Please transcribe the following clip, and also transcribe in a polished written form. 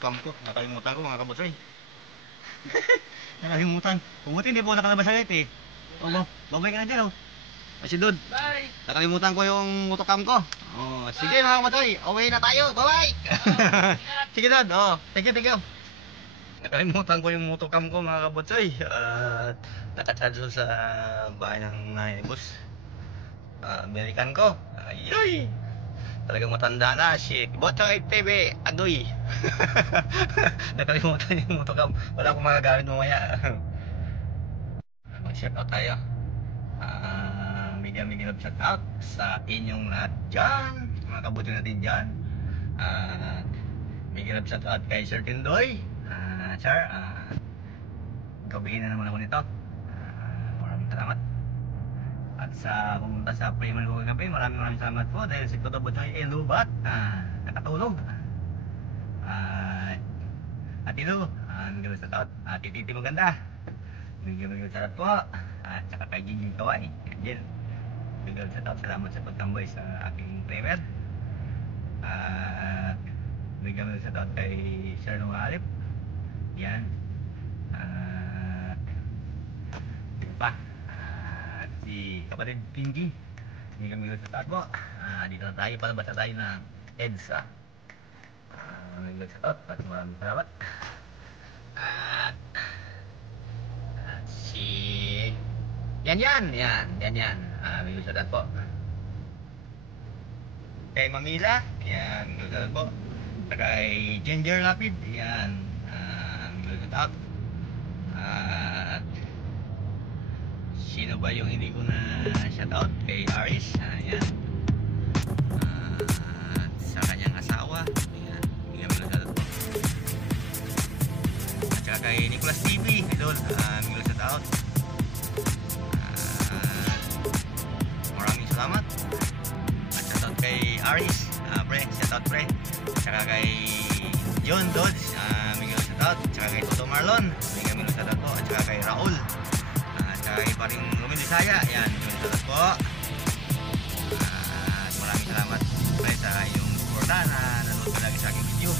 motocam ko. Nakalimutan ko mga kabutsoy. Nakalimutan. Kumuti hindi po nakalabas sa net eh. O, babay ka na dyan oh. Kasi Dod. Bye! Nakalimutan ko yung motocam ko. Oh, sige mga kabutsoy. Away na tayo. Bye-bye! Sige Dod. Oh, thank you, thank you. Nakalimutan ko yung motocam ko mga kabutsoy. At nakacharge sa bahay ng nanay boss. American ko. Ayoy! Talagang matanda na si Botchoy TV Agoy. Nakalimutan yung motocam. Wala akong magagamit mamaya. Mag-shout out tayo. Mega shout out sa inyong lahat dyan. Mga kabuti natin dyan. Mega shout out kay Sir Tindoy. Sir, gabihin na naman ako nito. Maraming salamat. At sa pumunta sa Primal ko kagabi, maraming salamat po dahil si Toto Butchoy Lubat nakatulog. At ito, mega shout out. At Titi Maganda. Mega shout out po. At saka kay Gigi Kawai. Angel. Mega shout out. Salamat sa pagtambay sa aking primer. Mega shout out kay Sir Noah Alip. Yan. Pa. Si kapatid Pinky. Mega shout out po. Dito na tayo para basa tayo ng EDSA. Mega shout out. At maraming salamat. Si Yan. Mega shout out po. Kay Mamila. Yan. Mega shout out po. Kay Ginger Rapid. Yan. Mega shout out. At sino ba yung hindi ko na shout out? Kay Aris. Yan. At sa kanyang asawa. Yan. Mega shout out po. At saka kay Nicolas TV. Idol. Mega shout out. Maraming salamat. At shout out kay Aris. Pre. Shout out pre. At saka kay John Dodge. Mega shout out. At saka kay Toto Marlon. Mega shout out po. At saka kay Raul. At saka kay paring Romel Isaya. Yan. Mega shout out po. At maraming salamat pre sa iyong suporta na nanood lagi sa aking video.